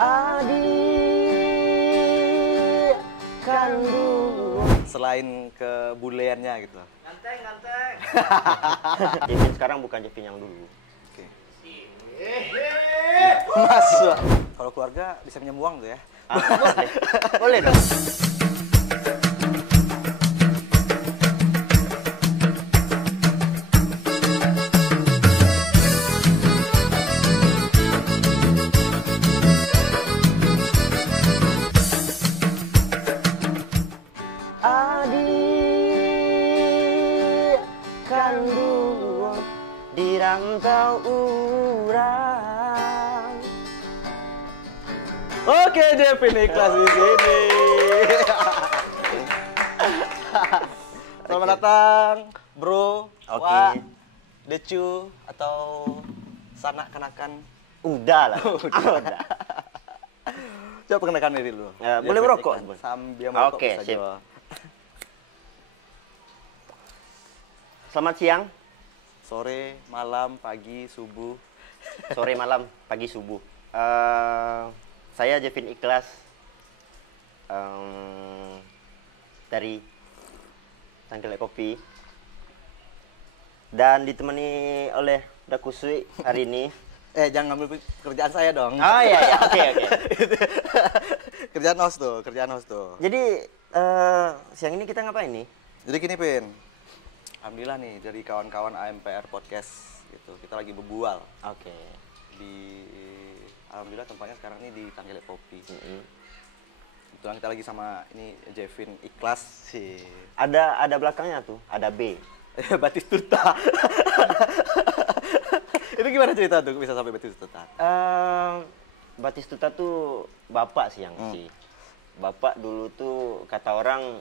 adik kandung. Selain kebuleannya gitu. Ganteng. Jevin sekarang bukan Jevin yang dulu. Oke. Masuk. Kalau keluarga bisa pinjam uang tuh ya? Boleh dong. Adik kandung di rantau urang. Oke, Jevin ikhlas di sini. Selamat datang, bro. Oke. Wah, Decu atau sanak kenakan. Udah lah. Udah. Coba perkenalkan diri dulu. Boleh merokok? Sambil merokok Oke, bisa sip. jual. Selamat siang, Sore, malam, pagi, subuh. sore, malam, pagi, subuh. Saya Jevin Ikhlas dari Tangkelek Kopi dan ditemani oleh Dakusui hari ini. Jangan ngambil kerjaan saya dong. Oh iya, oke. Kerjaan host tuh. Jadi siang ini kita ngapain nih? Jadi gini, Pin. Alhamdulillah nih dari kawan-kawan AMPR Podcast gitu. Kita lagi berbual Oke. di alhamdulillah tempatnya sekarang ini di Tangkelek Kopi. Kebetulan kita lagi sama ini Jevin Ikhlas sih. Ada belakangnya tuh, ada B. Batistuta. Itu gimana cerita tuh bisa sampai Batistuta? Batistuta tuh bapak sih yang sih. Bapak dulu tuh kata orang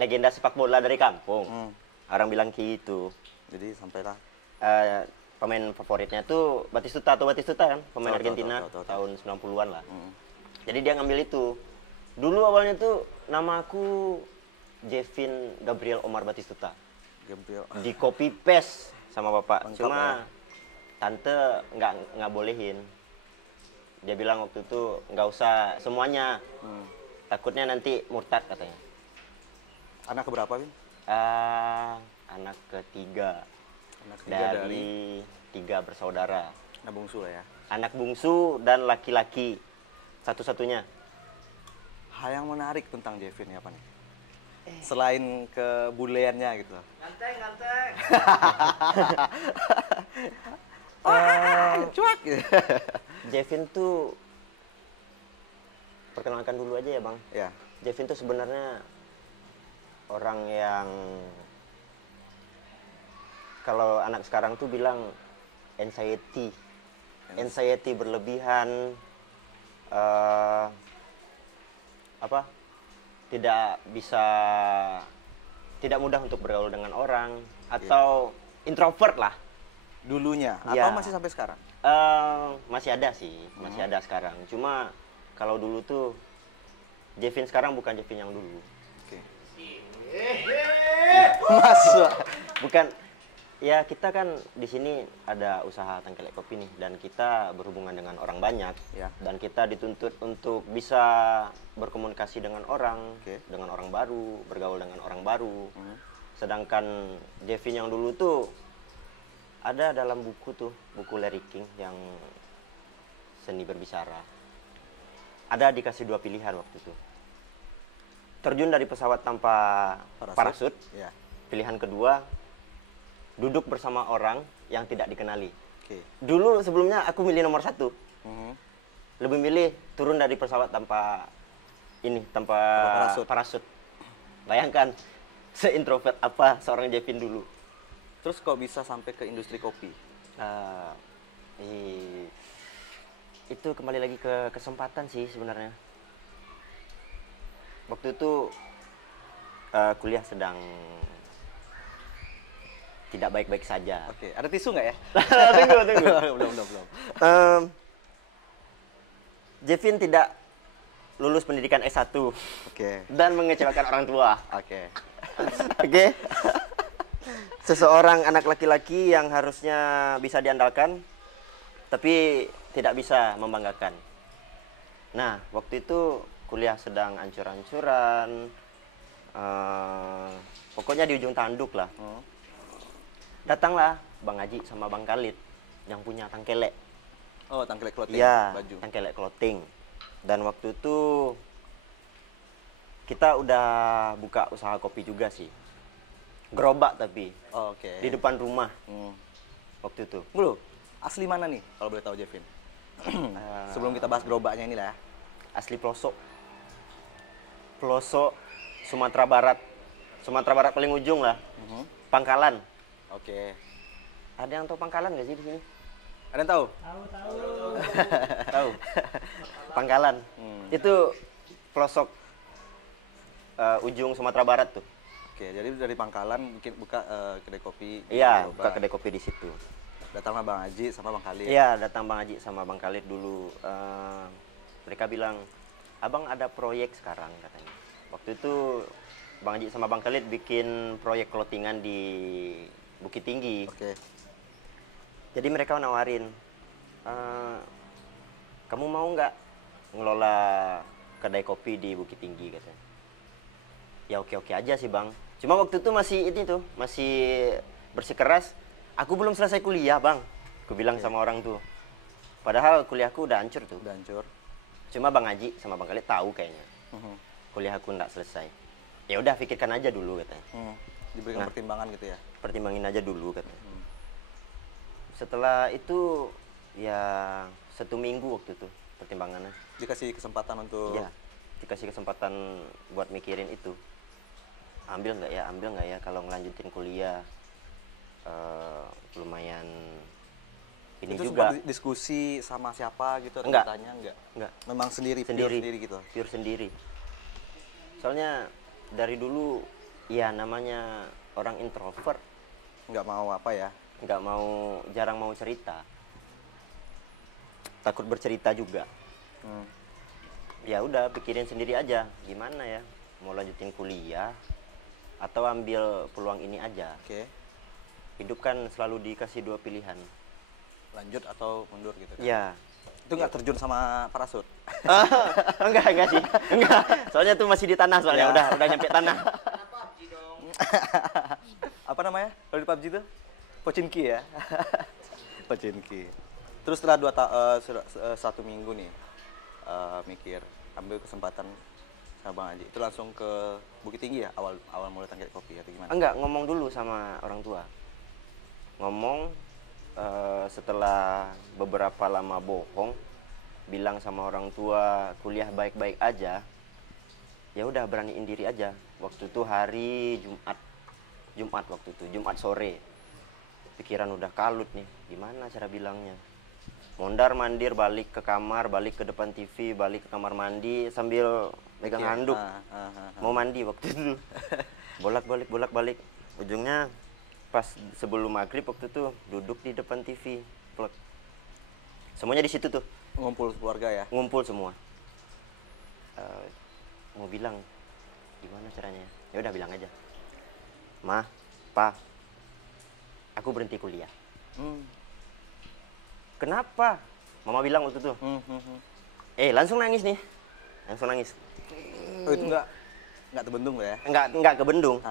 legenda sepak bola dari kampung. Orang bilang gitu. Jadi sampailah Pemain favoritnya tuh Batistuta kan, pemain Tahu, Argentina tahu. tahun 90-an lah. Jadi dia ngambil itu. Dulu awalnya tuh nama aku Jevin Gabriel Omar Batistuta. Gabriel. Di copy paste sama bapak. Lengkap Cuma tante nggak bolehin. Dia bilang waktu itu nggak usah semuanya. Takutnya nanti murtad katanya. Anak keberapa, Win? Anak ketiga. Anak ketiga dari 3 bersaudara. anak bungsu lah ya. Anak bungsu dan laki-laki satu-satunya. Hal yang menarik tentang Jevin apa nih? Selain kebuleannya gitu. Ganteng. Cuak gitu. Jevin tuh perkenalkan dulu aja ya, Bang. Ya. Jevin tuh sebenarnya orang yang kalau anak sekarang tuh bilang anxiety berlebihan, tidak mudah untuk bergaul dengan orang atau introvert lah Dulunya Ya. atau masih sampai sekarang? masih ada sih, masih ada sekarang. Cuma kalau dulu tuh Jevin sekarang bukan Jevin yang dulu. Oke. Masuk. Bukan. Ya kita kan di sini ada usaha Tangkelek Kopi nih dan kita berhubungan dengan orang banyak Ya. dan kita dituntut untuk bisa berkomunikasi dengan orang, dengan orang baru, bergaul dengan orang baru. Sedangkan Jevin yang dulu tuh ada dalam buku Larry King yang seni berbicara. Ada dikasih 2 pilihan waktu itu. Terjun dari pesawat tanpa parasut. Ya. Pilihan kedua, duduk bersama orang yang tidak dikenali. Oke. Dulu sebelumnya aku milih nomor 1. Lebih milih turun dari pesawat tanpa parasut. Bayangkan seintrovert apa seorang Jevin dulu. Terus kok bisa sampai ke industri kopi? Itu kembali lagi ke kesempatan sih sebenarnya. Waktu itu kuliah sedang tidak baik-baik saja. Oke, ada tisu nggak ya? Tunggu. Belum. Jevin tidak lulus pendidikan S1. Oke. Dan mengecewakan orang tua. Oke. Oke. Seseorang anak laki-laki yang harusnya bisa diandalkan, tapi tidak bisa membanggakan. Nah, waktu itu kuliah sedang ancur-ancuran, pokoknya di ujung tanduk lah. Datanglah Bang Haji sama Bang Khalid yang punya Tangkelek. Oh, Tangkelek Clothing, Iya, baju. Tangkelek Clothing. Dan waktu itu kita udah buka usaha kopi juga sih. Gerobak tapi Oh, oke. di depan rumah waktu itu. Bro, asli mana nih kalau boleh tahu Jevin? Sebelum kita bahas gerobaknya ini lah ya. Asli pelosok. Pelosok Sumatera Barat. Sumatera Barat paling ujung lah. Pangkalan. Oke. Ada yang tahu Pangkalan nggak sih di sini? Ada yang tahu? Tahu. Pangkalan. Itu pelosok ujung Sumatera Barat tuh. Oke, jadi dari Pangkalan bikin buka kedai kopi. Iya, gerobak. buka kedai kopi di situ. Datanglah Bang Haji sama Bang Khalid. Iya, datang Bang Haji sama Bang Khalid dulu. Mereka bilang, abang ada proyek sekarang katanya. Waktu itu Bang Haji sama Bang Khalid bikin proyek clothingan di Bukit Tinggi. Oke. Jadi mereka nawarin, kamu mau nggak ngelola kedai kopi di Bukit Tinggi katanya. Ya oke-oke aja sih Bang. Cuma waktu itu masih bersikeras. Aku belum selesai kuliah Bang. Aku bilang sama orang tuh. Padahal kuliahku udah hancur tuh. Udah hancur. Cuma Bang Haji sama Bang Khalid tahu kayaknya. Kuliah aku nggak selesai. Ya udah pikirkan aja dulu katanya. Diberikan pertimbangan gitu ya. Pertimbangin aja dulu katanya. Setelah itu ya 1 minggu waktu itu pertimbangannya. Dikasih kesempatan untuk Ya, dikasih kesempatan buat mikirin itu. Ambil nggak ya kalau ngelanjutin kuliah. Lumayan ini itu juga. sempat diskusi sama siapa gitu atau Enggak. tanya enggak? Enggak. Memang sendiri gitu. Pure sendiri. Soalnya dari dulu ya namanya orang introvert, Enggak mau apa ya? jarang mau cerita. Takut bercerita juga. Ya udah pikirin sendiri aja gimana ya, mau lanjutin kuliah atau ambil peluang ini aja. Oke. Hidup kan selalu dikasih 2 pilihan. Lanjut atau mundur gitu kan? Ya. Itu nggak terjun sama parasut? enggak sih. Enggak. Soalnya tuh masih di tanah soalnya. Ya. Udah nyampe tanah. Apa namanya? Kalau di PUBG itu? Pochinki ya? Pochinki. Terus setelah 1 minggu nih mikir ambil kesempatan sama Bang Haji, itu langsung ke Bukit Tinggi ya awal mulai Tangkelek Kopi atau gimana? Enggak, ngomong dulu sama orang tua. Ngomong setelah beberapa lama bohong, bilang sama orang tua kuliah baik-baik aja. Ya udah beraniin diri aja. Waktu itu hari Jumat waktu itu, Jumat sore. Pikiran udah kalut nih, gimana cara bilangnya? Mondar mandir balik ke kamar, balik ke depan TV, balik ke kamar mandi sambil megang handuk. Mau mandi waktu itu. Bolak-balik. Ujungnya pas sebelum maghrib waktu itu duduk di depan TV, plek. Semuanya di situ tuh. Ngumpul keluarga ya? Ngumpul semua. Mau bilang gimana caranya? Ya udah bilang aja. Ma, Pa, aku berhenti kuliah. Kenapa? Mama bilang waktu itu. Langsung nangis nih. Langsung nangis. Oh, itu nggak terbendung ya? Enggak kebendung.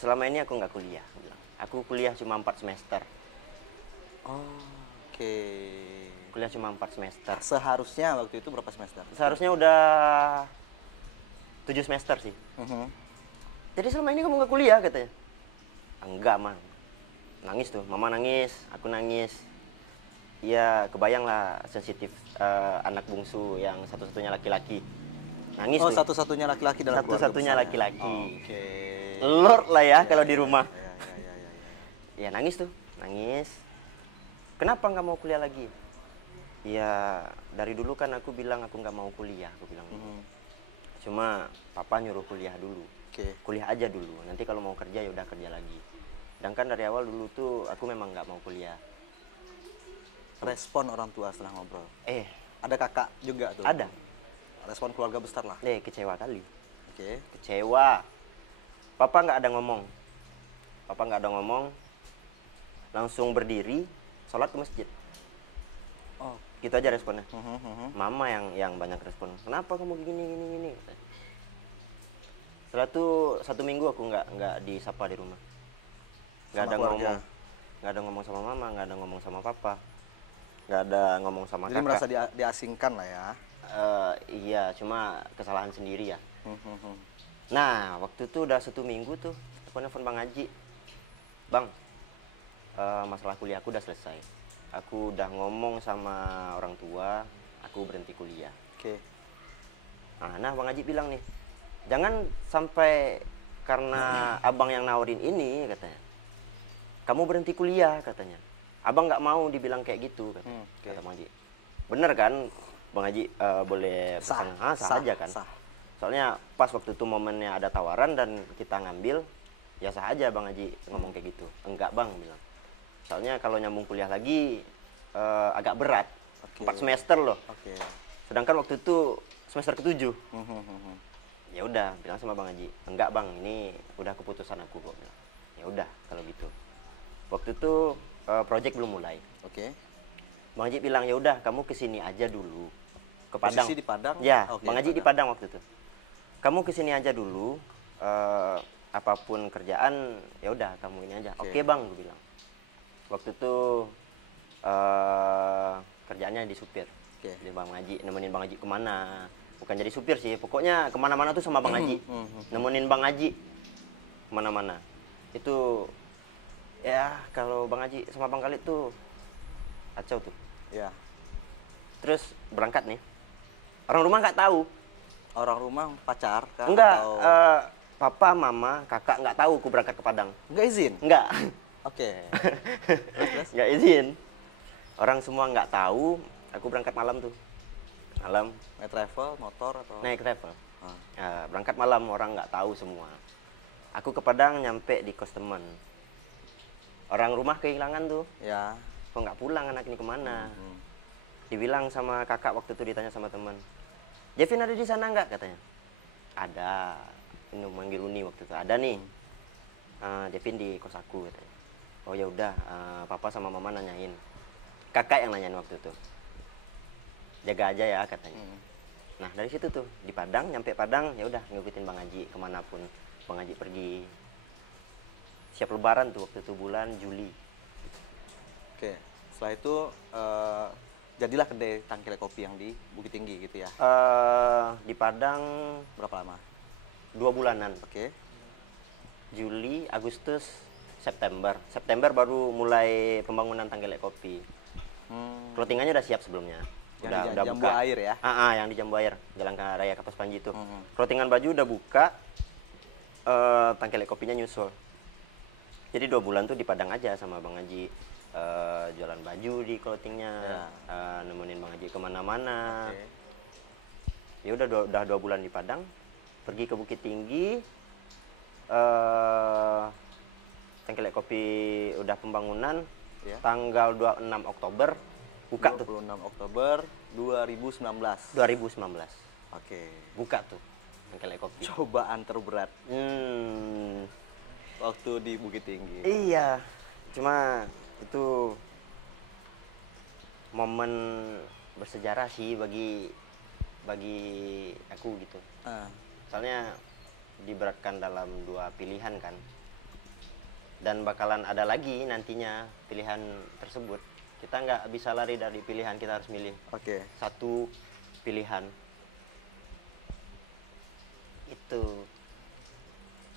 Selama ini aku nggak kuliah. Aku kuliah cuma 4 semester. Oke. Kuliah cuma 4 semester. Seharusnya waktu itu berapa semester? Seharusnya udah 7 semester sih. Jadi selama ini kamu nggak kuliah katanya. Enggak, Mang. Nangis tuh, Mama nangis, aku nangis. Ya kebayang lah sensitif anak bungsu yang satu-satunya laki-laki. Nangis tuh. Satu-satunya laki-laki dalam keluarga Satu-satunya besar laki-laki. Oke. Lord lah ya kalau di rumah. Ya. Ya nangis tuh, nangis. Kenapa nggak mau kuliah lagi? Ya dari dulu kan aku bilang aku nggak mau kuliah, aku bilang. Cuma papa nyuruh kuliah dulu. Kuliah aja dulu. Nanti kalau mau kerja ya udah kerja lagi. Sedangkan dari awal dulu tuh aku memang nggak mau kuliah. Respon orang tua setelah ngobrol. Ada kakak juga tuh. Ada. Respon keluarga besar lah. Kecewa kali. Oke. Kecewa. Papa nggak ada ngomong. Langsung berdiri, sholat ke masjid. Oh. Gitu aja responnya. Mama yang banyak respon. Kenapa kamu gini? Setelah itu 1 minggu aku nggak disapa di rumah. Nggak Sama ada keluarga? ngomong. Nggak ada ngomong sama mama, nggak ada ngomong sama papa. Nggak ada ngomong sama Jadi kakak. merasa diasingkan lah ya. Iya, cuma kesalahan sendiri ya. Nah, waktu itu udah 1 minggu tuh, aku nelfon Bang Haji. Bang, masalah kuliah aku udah selesai. Aku udah ngomong sama orang tua, aku berhenti kuliah. Oke. Nah, Bang Haji bilang nih, jangan sampai karena abang yang nawarin ini, katanya, kamu berhenti kuliah, katanya. Abang nggak mau dibilang kayak gitu, katanya. Kata Bang Haji. Bener kan, Bang Haji boleh pesan? Sah aja kan? Sah. Soalnya pas waktu itu momennya ada tawaran dan kita ngambil, ya sah aja Bang Haji ngomong kayak gitu. Enggak Bang, bilang. Soalnya kalau nyambung kuliah lagi agak berat. 4 semester loh. Sedangkan waktu itu semester ke-7. Ya udah, bilang sama Bang Haji, enggak Bang, ini udah keputusan aku kok. Ya udah kalau gitu. Waktu itu project belum mulai. Bang Haji bilang, ya udah kamu kesini aja dulu ke Padang. Posisi di Padang? Ya, Bang Haji di Padang waktu itu. Kamu kesini aja dulu, apapun kerjaan, ya udah kamu ini aja. Oke Bang, gue bilang. Waktu itu kerjaannya di supir. Di Bang Haji, nemenin Bang Haji kemana. Bukan jadi supir sih, pokoknya kemana-mana tuh sama Bang Haji. Nemenin Bang Haji kemana-mana. Itu ya kalau Bang Haji sama Bang Khalid tuh kacau tuh. Ya. Terus berangkat nih. Orang rumah nggak tahu. Orang rumah pacar kan? Enggak, Atau... papa, mama, kakak nggak tahu aku berangkat ke Padang. Nggak izin? Enggak. Terus? Nggak izin. Orang semua nggak tahu, aku berangkat malam tuh. Malam. Naik travel, motor atau? Naik travel. Berangkat malam, orang nggak tahu semua. Aku ke Padang nyampe di kos teman. Orang rumah kehilangan tuh. Ya. Kok nggak pulang anak ini kemana? Dibilang sama kakak waktu itu, ditanya sama teman. Jevin ada di sana nggak, katanya? Ada. Ini manggil Uni waktu itu. Ada nih. Jevin di kos aku, katanya. Oh ya udah, papa sama mama nanyain. Kakak yang nanyain waktu itu. Jaga aja ya, katanya. Nah dari situ tuh di Padang, nyampe Padang ya udah ngikutin Bang Haji kemanapun Bang Haji pergi. Siap Lebaran tuh waktu itu bulan Juli. Setelah itu jadilah kedai Tangkile Kopi yang di Bukit Tinggi gitu ya? Di Padang berapa lama? 2 bulanan. Juli, Agustus, September. September baru mulai pembangunan Tangkile Kopi. Clothingannya udah siap sebelumnya. Yang udah di Jambu buka. Air ya? Yang di Jambu Air, Jalan Raya Kapas Panji itu. Clothingan baju udah buka, Tangkile Kopinya nyusul. Jadi 2 bulan tuh di Padang aja sama Bang Haji. Jualan baju di clothingnya, nemenin Bang Haji kemana-mana. Ya udah 2 bulan di Padang, pergi ke Bukit Tinggi. Tangkile Kopi udah pembangunan, tanggal 26 Oktober buka 26 Oktober 2019. 2019. Buka tuh Tangkile Kopi. Cobaan terberat. Waktu di Bukit Tinggi. Iya, cuma itu momen bersejarah sih bagi aku gitu. Soalnya diberatkan dalam 2 pilihan kan, dan bakalan ada lagi nantinya pilihan tersebut. Kita nggak bisa lari dari pilihan, kita harus milih satu pilihan itu.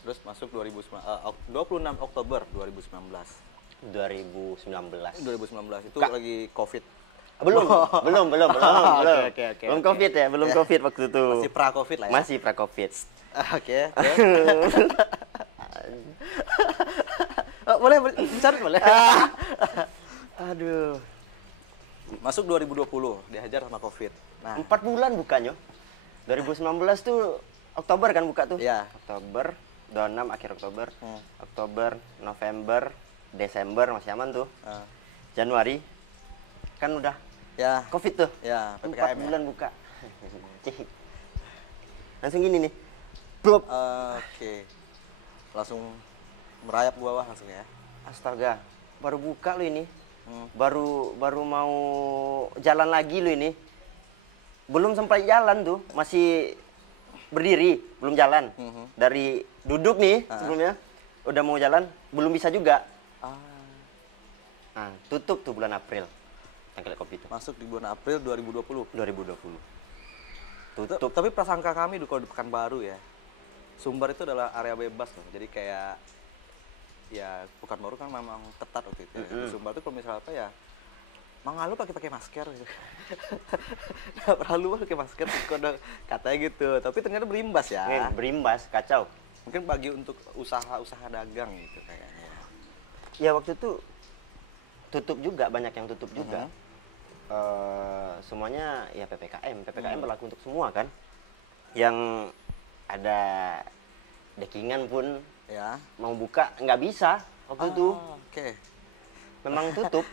Terus masuk 26 Oktober 2019. 2019 itu lagi COVID. Belum COVID ya, belum COVID waktu itu. Masih pra-COVID lah ya. Masih pra-COVID. Boleh bicara boleh. Aduh. Masuk 2020 dihajar sama COVID. Nah, 4 bulan bukannya. 2019 tuh Oktober kan buka tuh? Iya. Oktober, 26 akhir Oktober. Oktober, November, Desember masih aman tuh. Januari kan udah COVID tuh. 4 bulan buka. Langsung gini nih. Blop. Langsung merayap ke bawah langsung ya. Astaga, baru buka lo ini. baru mau jalan lagi lu ini. Belum sampai jalan tuh, masih berdiri, belum jalan. Dari duduk nih sebelumnya, udah mau jalan, belum bisa juga. Nah, tutup tuh bulan April, Tengkelek Kopi itu. Masuk di bulan April 2020. 2020. Tutup. Tapi prasangka kami dulu kalau di Pekanbaru ya, Sumbar itu adalah area bebas loh. Jadi kayak ya Pekanbaru kan memang ketat waktu itu. Di Sumbar tuh kalau misalnya apa ya, Mangalu pakai masker gitu. Nggak pernah lu pakai masker, kode katanya gitu. Tapi ternyata berimbas ya. Berimbas, kacau. Mungkin bagi untuk usaha dagang gitu kayaknya. Ya waktu itu tutup juga, banyak yang tutup juga. Semuanya ya PPKM berlaku untuk semua kan. Yang ada dekingan pun Ya. mau buka nggak bisa waktu itu. Oke. Memang tutup.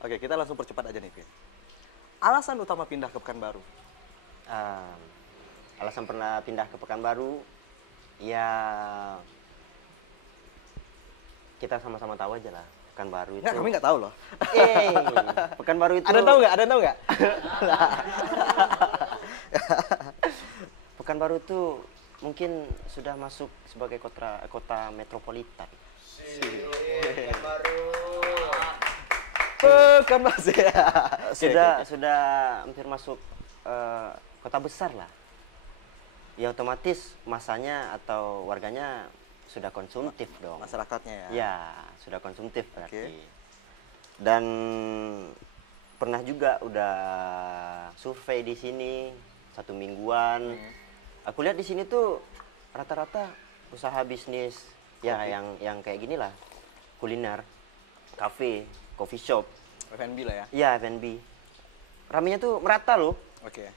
Oke, kita langsung percepat aja nih, Vin. Alasan utama pindah ke Pekanbaru? Alasan pernah pindah ke Pekanbaru, ya kita sama-sama tahu aja lah. Pekanbaru itu. Enggak, kami nggak tahu loh. Pekanbaru itu. Ada tahu nggak? Ada tahu nggak? Pekanbaru itu mungkin sudah masuk sebagai kota metropolitan. Pekanbaru ya. Sudah hampir masuk kota besar lah. Ya otomatis masanya atau warganya sudah konsumtif dong. Masyarakatnya ya. Ya, sudah konsumtif berarti. Dan pernah juga udah survei di sini 1 mingguan. Aku lihat di sini tuh rata-rata usaha bisnis ya yang kayak gini lah. Kuliner, kafe, coffee shop, F&B lah ya. iya F&B. Ramenya tuh merata loh. Oke.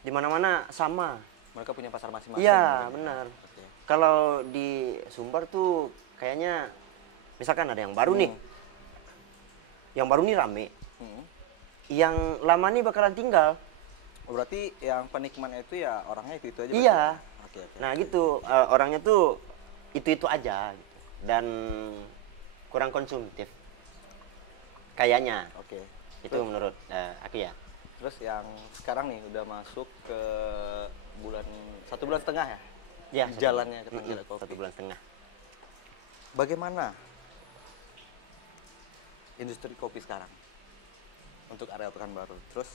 Di mana-mana sama. Mereka punya pasar masing-masing. Iya, mungkin. benar. Oke. Kalau di Sumbar tuh kayaknya misalkan ada yang baru nih. Yang baru nih rame. Yang lama nih bakalan tinggal. Oh, berarti yang penikmatnya itu ya orangnya itu aja. Iya. Oke. Nah, gitu. Orangnya tuh itu aja gitu. Dan kurang konsumtif. Kayaknya. Oke. Itu menurut aku ya. Terus yang sekarang nih udah masuk ke 1,5 bulan ya? Ya, Jalannya ke Tengkelek Kopi. 1,5 bulan. Bagaimana industri kopi sekarang untuk area Pekanbaru? Terus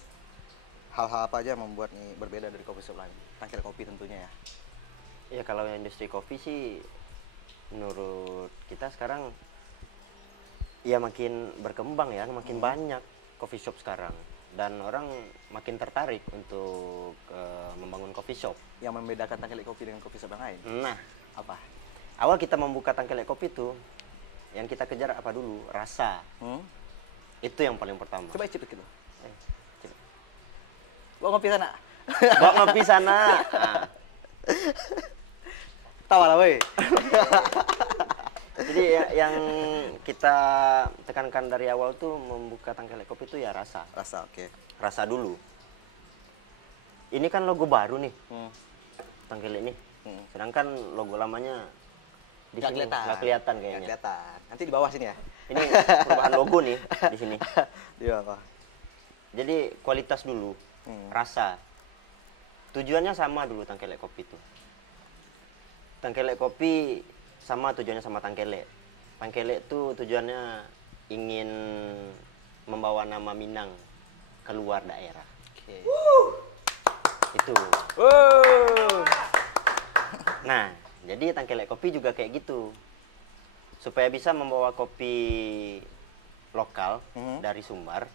hal-hal apa aja yang membuat nih berbeda dari kopi shop lain? Tengkelek Kopi tentunya ya. Ya kalau industri kopi sih menurut kita sekarang ya makin berkembang ya, makin banyak coffee shop sekarang. Dan orang makin tertarik untuk membangun coffee shop. Yang membedakan Tengkelek Kopi dengan coffee shop yang lain? Nah, Apa? awal kita membuka Tengkelek Kopi tuh, yang kita kejar apa dulu? Rasa. Itu yang paling pertama. Coba icip gitu. Coba. Gua ngopi sana. Bawa ngopi sana. Nah, Tawa lah, woi. jadi yang kita tekankan dari awal tuh membuka Tengkelek Kopi itu ya rasa. Rasa, oke. Rasa dulu. Ini kan logo baru nih, Tengkelek ini. Sedangkan logo lamanya di Nggak sini kelihatan. nggak kelihatan Nggak kayaknya. kelihatan. Nanti di bawah sini ya. Ini perubahan logo nih di sini. Di bawah. Jadi kualitas dulu, rasa. Tujuannya sama dulu Tengkelek Kopi itu. Tengkelek Kopi sama tujuannya sama Tengkelek. Tengkelek itu tujuannya ingin membawa nama Minang keluar daerah. Oke. Itu. Nah, jadi Tengkelek Kopi juga kayak gitu. Supaya bisa membawa kopi lokal dari Sumbar,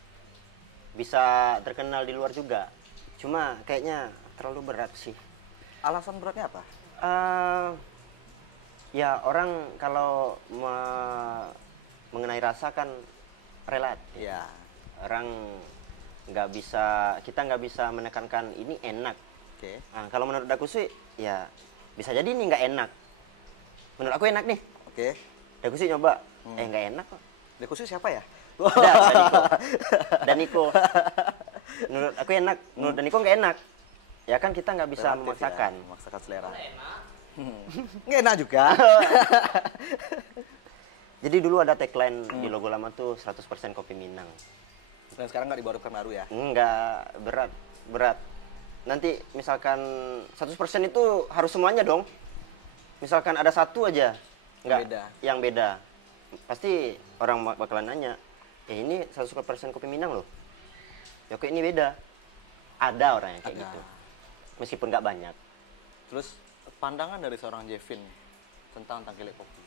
bisa terkenal di luar juga. Cuma kayaknya terlalu berat sih. Alasan beratnya apa? Ya orang kalau mengenai rasa kan relatif. Ya. Orang kita nggak bisa menekankan ini enak. Oke. Nah, kalau menurut aku sih ya bisa jadi ini nggak enak. Menurut aku enak nih. Oke. Aku sih nyoba, nggak enak kok. Dekosi siapa ya? Daniko. Menurut aku enak, menurut Daniko nggak enak. Ya kan kita nggak bisa Relatif memaksakan. ya, memaksakan selera. Nggak enak juga. Jadi dulu ada tagline di logo lama tuh 100% kopi Minang. Dan sekarang nggak dibawa baru ya? Enggak, berat. Nanti misalkan 100% itu harus semuanya dong. Misalkan ada satu aja yang beda. Pasti orang bakalan nanya, ini 100% kopi Minang loh. Ya kok ini beda? Ada orang yang kayak gitu. Meskipun nggak banyak. Terus pandangan dari seorang Jevin tentang Tangkelek Kopi.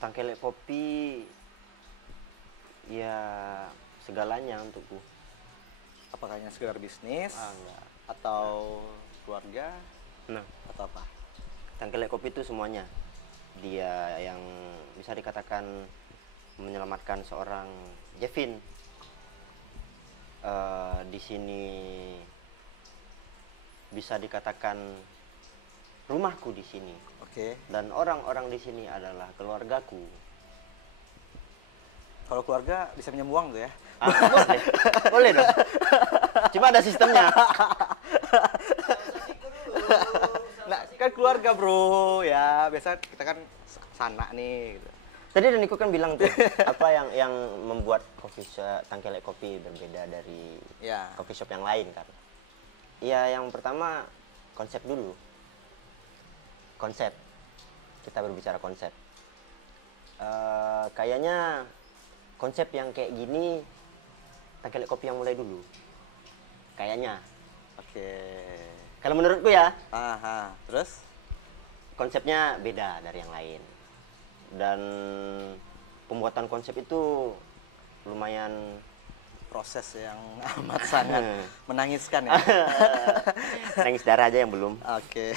Tangkelek Kopi ya segalanya untukku. Apakah hanya sekedar bisnis Enggak. atau keluarga atau apa? Tangkelek Kopi itu semuanya. Dia yang bisa dikatakan menyelamatkan seorang Jevin. Di sini bisa dikatakan rumahku di sini. Oke. Dan orang-orang di sini adalah keluargaku. Kalau keluarga bisa pinjam uang tuh ya? Boleh, boleh dong. Cuma ada sistemnya. Nah, kan keluarga bro, ya biasa kita kan sana nih. Gitu. Tadi Daniko kan bilang tuh apa yang membuat coffee shop Tangkelek Kopi berbeda dari coffee shop yang lain kan. Iya, yang pertama konsep dulu. Konsep. Kita berbicara konsep. Kayaknya konsep yang kayak gini Tangkelek Kopi yang mulai dulu. Kayaknya. Oke. Kalau menurutku ya. Terus konsepnya beda dari yang lain. Dan pembuatan konsep itu lumayan proses yang amat sangat menangiskan ya. Nangis darah aja yang belum. Oke.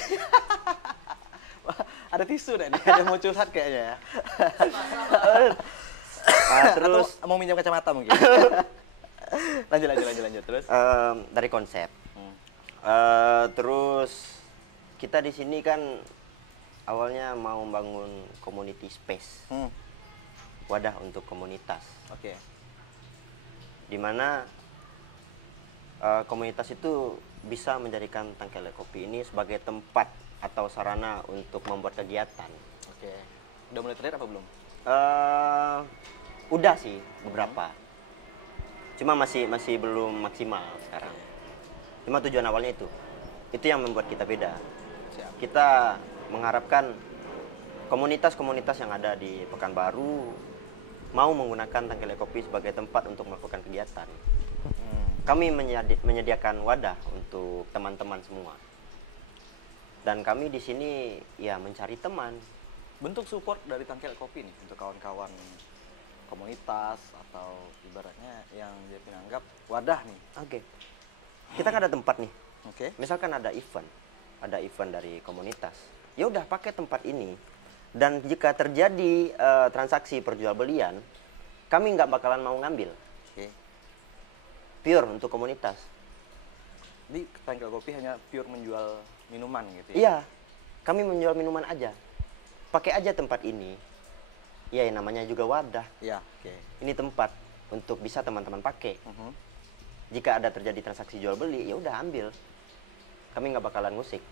Ada tisu nih, ada mau curhat kayaknya ya. Terus mau minjam kacamata mungkin. lanjut terus. Dari konsep. Terus kita di sini kan awalnya mau membangun community space, wadah untuk komunitas. Oke. Dimana komunitas itu bisa menjadikan Tangkelek Kopi ini sebagai tempat atau sarana untuk membuat kegiatan. Oke. Udah mulai terlihat apa belum? Udah sih beberapa. Cuma masih belum maksimal sekarang. Cuma tujuan awalnya itu yang membuat kita beda. Siap. Kita mengharapkan komunitas-komunitas yang ada di Pekanbaru mau menggunakan Tangkelek Kopi sebagai tempat untuk melakukan kegiatan. Kami menyediakan wadah untuk teman-teman semua. Dan kami di sini ya mencari teman. Bentuk support dari Tangkelek Kopi nih untuk kawan-kawan komunitas atau ibaratnya yang dia anggap wadah nih. Oke. Kita kan ada tempat nih. Oke. Misalkan ada event dari komunitas. Ya udah pakai tempat ini. Dan jika terjadi transaksi perjualbelian, kami nggak bakalan mau ngambil. Oke. Pure untuk komunitas. Di Tangkelek Kopi hanya pure menjual minuman gitu ya? Iya, kami menjual minuman aja. Pakai aja tempat ini. Iya, namanya juga wadah. Iya, oke. Ini tempat untuk bisa teman-teman pakai. Jika ada terjadi transaksi jual beli, ya udah ambil. Kami nggak bakalan ngusik.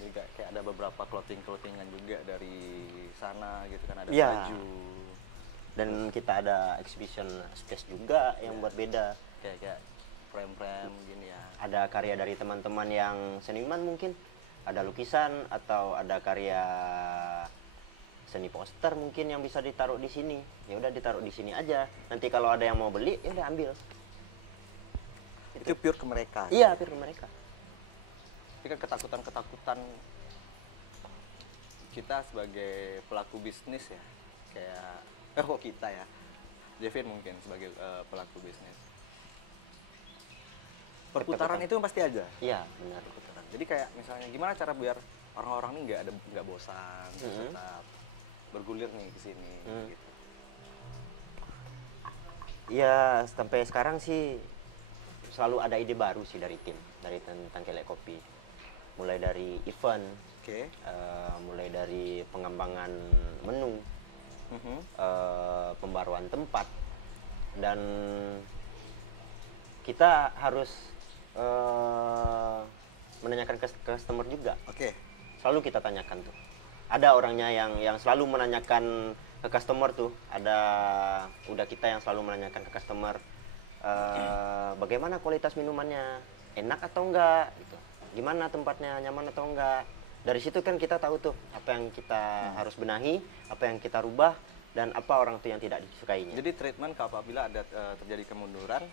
Juga kayak ada beberapa clothingan juga dari sana gitu kan, ada baju. Dan kita ada exhibition space juga yang buat beda. Kayak frame-frame gini ya. Ada karya dari teman-teman yang seniman mungkin. Ada lukisan atau ada karya seni poster mungkin yang bisa ditaruh di sini. Ya udah ditaruh di sini aja. Nanti kalau ada yang mau beli, ya udah ambil. Itu pure ke mereka. Iya, pure ke mereka. Tapi kan ketakutan kita sebagai pelaku bisnis ya, kayak kok kita ya, Jevin mungkin sebagai pelaku bisnis, perputaran itu pasti aja. Iya, benar. Perputaran. Jadi kayak misalnya gimana cara biar orang-orang ini nggak bosan, tetap bergulir nih ke sini. Gitu. Ya sampai sekarang sih selalu ada ide baru sih dari tim, dari Tangkelek Kopi. Mulai dari event, mulai dari pengembangan menu, pembaruan tempat, dan kita harus menanyakan ke customer juga. Selalu kita tanyakan tuh, ada orangnya yang selalu menanyakan ke customer tuh, udah kita yang selalu menanyakan ke customer bagaimana kualitas minumannya, enak atau enggak gitu, gimana tempatnya, nyaman atau enggak. Dari situ kan kita tahu tuh apa yang kita harus benahi, apa yang kita rubah, dan apa orang tuh yang tidak disukainya. Jadi treatment apabila ada terjadi kemunduran,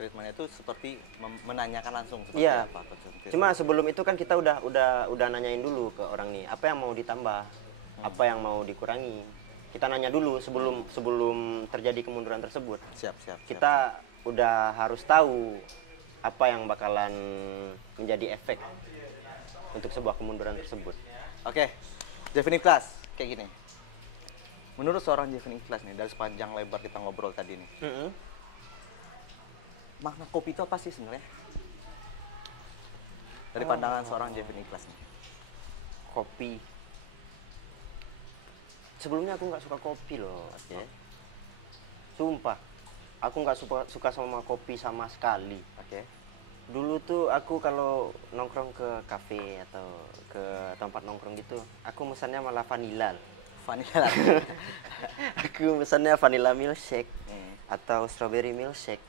treatmentnya itu seperti menanyakan langsung seperti Iya. apa. Cuma sebelum itu kan kita udah nanyain dulu ke orang nih, apa yang mau ditambah, apa yang mau dikurangi. Kita nanya dulu sebelum terjadi kemunduran tersebut. Siap. Kita udah harus tahu apa yang bakalan menjadi efek untuk sebuah kemunduran tersebut. Oke, Jevin Ikhlas kayak gini. Menurut seorang Jevin Ikhlas nih, dari sepanjang lebar kita ngobrol tadi nih, makna kopi itu apa sih sebenarnya? Dari pandangan seorang Jevin Ikhlas nih. Kopi. Sebelumnya aku nggak suka kopi loh, ya. Sumpah, aku nggak suka sama kopi sama sekali. Oke. Dulu tuh aku kalau nongkrong ke kafe atau ke tempat nongkrong gitu, aku mesannya malah vanilla. Vanilla. Aku mesannya vanilla milkshake atau strawberry milkshake.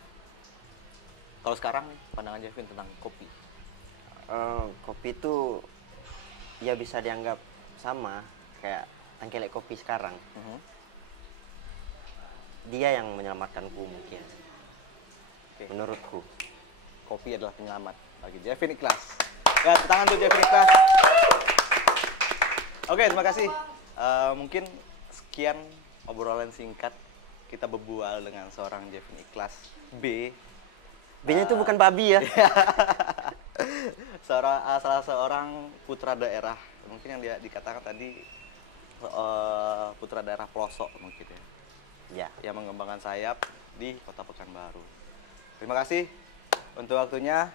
Kalau sekarang nih, pandangan Jevin tentang kopi. Kopi itu ya bisa dianggap sama kayak tangkelek kopi sekarang. Dia yang menyelamatkanku mungkin. Menurutku. Kopi adalah penyelamat bagi Jevin Ikhlas. Ya, tepuk tangan untuk Jevin Ikhlas. Oke, terima kasih. Mungkin sekian obrolan singkat kita berbual dengan seorang Jevin Ikhlas B. B-nya itu bukan babi ya. Salah seorang putra daerah, mungkin yang dia dikatakan tadi putra daerah pelosok mungkin ya. Ya. Yang mengembangkan sayap di Kota Pekanbaru. Terima kasih untuk waktunya,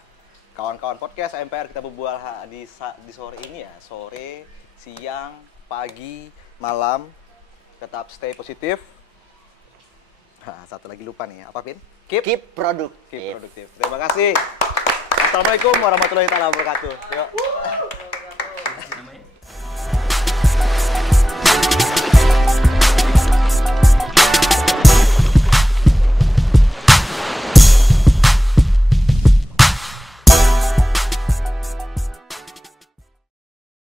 kawan-kawan podcast MPR. Kita berbual di sore ini ya, sore, siang, pagi, malam. Tetap stay positif. Satu lagi lupa nih, apa Pin? Keep produktif. Keep produktif. Terima kasih. Assalamualaikum warahmatullahi wabarakatuh. Yuk.